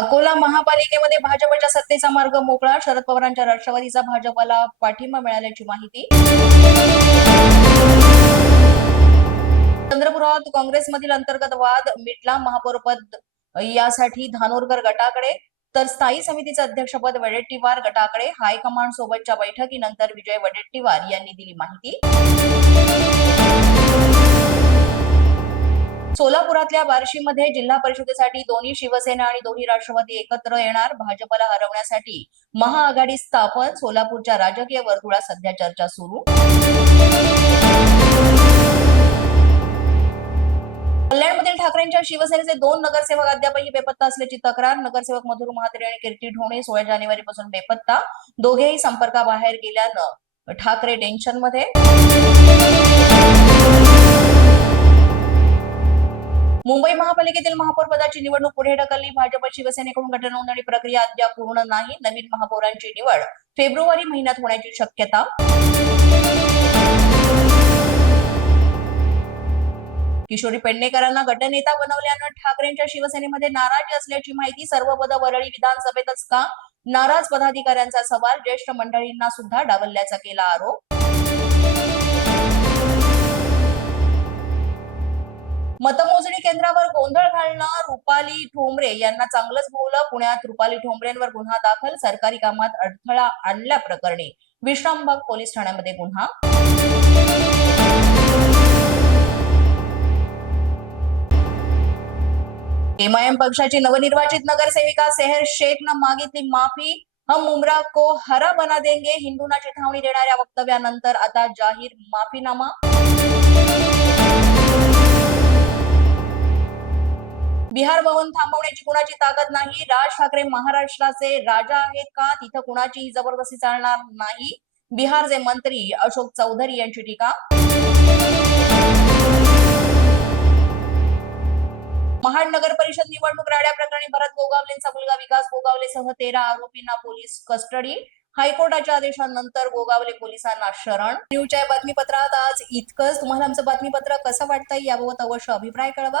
अकोला महापालिकेमध्ये भाजपच्या सत्तेचा मार्ग मोकळा शरद पवारांच्या राष्ट्रवादीचा भाजपला पाठिंबा मिळाल्याची माहिती. चंद्रपुरात काँग्रेसमधील अंतर्गत वाद मिटला महापौरपद यासाठी धानोरकर गटाकडे. तर स्थायी समितीचे अध्यक्षपद वडेट्टीवार गटाकडे. हायकमांड सोबतच्या बैठकीनंतर विजय वडेट्टीवार यांनी दिली माहिती. सोलापुरातल्या बार्शीमध्ये जिल्हा परिषदेसाठी दोन्ही शिवसेना आणि दोन्ही राष्ट्रवादी एकत्र येणार भाजपला हरवण्यासाठी महाआघाडी स्थापन सोलापूरच्या राजकीय वर्तुळात सध्या चर्चा सुरू. कल्याणमधील ठाकरेंच्या शिवसेनेचे दोन नगरसेवक अद्यापही बेपत्ता असल्याची तक्रार नगरसेवक मधुर महात्रे आणि कीर्ती ढोणे सोळा जानेवारीपासून बेपत्ता दोघेही संपर्काबाहेर गेल्यानं ठाकरे टेन्शनमध्ये. मुंबई महापालिकेतील महापौर पदाची निवडणूक पुढे ढकलली. भाजप शिवसेनेकडून गटनोंदणी प्रक्रिया अद्याप पूर्ण नाही. नवीन महापौरांची निवड फेब्रुवारी महिन्यात होण्याची शक्यता. किशोरी पेडणेकरांना गटनेता बनवल्यानं ठाकरेंच्या शिवसेनेमध्ये नाराजी असल्याची माहिती सर्व पद वरळी विधानसभेतच का? नाराज पदाधिकाऱ्यांचा सवाल ज्येष्ठ मंडळींना सुद्धा डावलल्याचा केला आरोप. मतमोजणी केंद्रावर गोंधळ घालणं रुपाली ठोंबरे यांना चांगलंच भोवलं पुण्यात रुपाली ठोंबरेंवर गुन्हा दाखल. सरकारी कामात अडथळा आणल्याप्रकरणी विश्रामबाग पोलीस ठाण्यामध्ये गुन्हा. एमआयएम पक्षाची नवनिर्वाचित नगरसेविका सेहर शेखनं मागितली माफी. हम उमरा को हरा बना देंगे. हिंदूंना चिथावणी देणाऱ्या वक्तव्यानंतर आता जाहीर माफीनामा. बिहार भवन थांबवण्याची कुणाची ताकद नाही? राज ठाकरे महाराष्ट्राचे राजा आहेत का? तिथं कुणाचीही जबरदस्ती चालणार नाही. बिहारचे मंत्री अशोक चौधरी यांची टीका. महाड नगर परिषद निवडणूक राड्या प्रकरणी भरत गोगावलेंचा मुलगा विकास गोगावलेसह तेरा आरोपींना पोलीस कस्टडी. हायकोर्टाच्या आदेशानंतर गोगावले पोलिसांना शरण. न्यूजच्या बातमीपत्रात आज इतकंच. तुम्हाला आमचं बातमीपत्र कसं वाटतंय याबाबत अवश्य अभिप्राय कळवा.